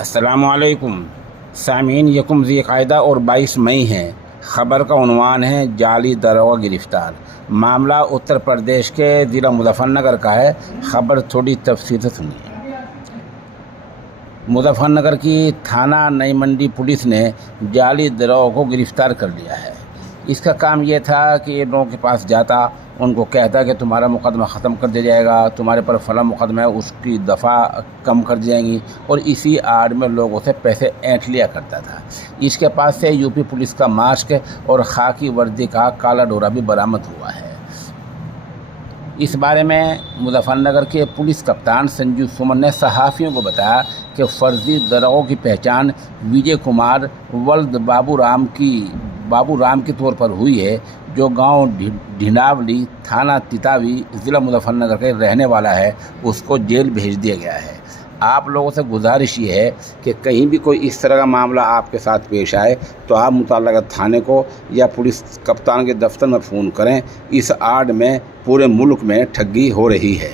अस्सलामुअलैकुम सामीन, यकुम ज़िलक़ाइदा और 22 मई है। ख़बर का उन्वान है जाली दरोगा गिरफ़्तार। मामला उत्तर प्रदेश के ज़िला मुज़फ़्फ़रनगर का है। ख़बर थोड़ी तफसील से सुनिए। मुज़फ़्फ़रनगर की थाना नई मंडी पुलिस ने जाली दरोगा को गिरफ़्तार कर लिया है। इसका काम ये था कि ये लोगों के पास जाता, उनको कहता कि तुम्हारा मुकदमा ख़त्म कर दिया जाएगा, तुम्हारे पर फला मुकदमा है उसकी दफ़ा कम कर दी जाएंगी, और इसी आड़ में लोगों से पैसे ऐंठ लिया करता था। इसके पास से यूपी पुलिस का मास्क और खाकी वर्दी का काला डोरा भी बरामद हुआ है। इस बारे में मुज़फ़्फ़रनगर के पुलिस कप्तान संजीव सुमन ने सहाफ़ियों को बताया कि फ़र्जी दरोगों की पहचान विजय कुमार वल्द बाबू राम के तौर पर हुई है, जो गांव ढिंडावली, थाना तितावी, ज़िला मुज़फ़्फ़रनगर के रहने वाला है। उसको जेल भेज दिया गया है। आप लोगों से गुजारिश ये है कि कहीं भी कोई इस तरह का मामला आपके साथ पेश आए तो आप मुतल्लिक़ा थाने को या पुलिस कप्तान के दफ्तर में फ़ोन करें। इस आड़ में पूरे मुल्क में ठगी हो रही है।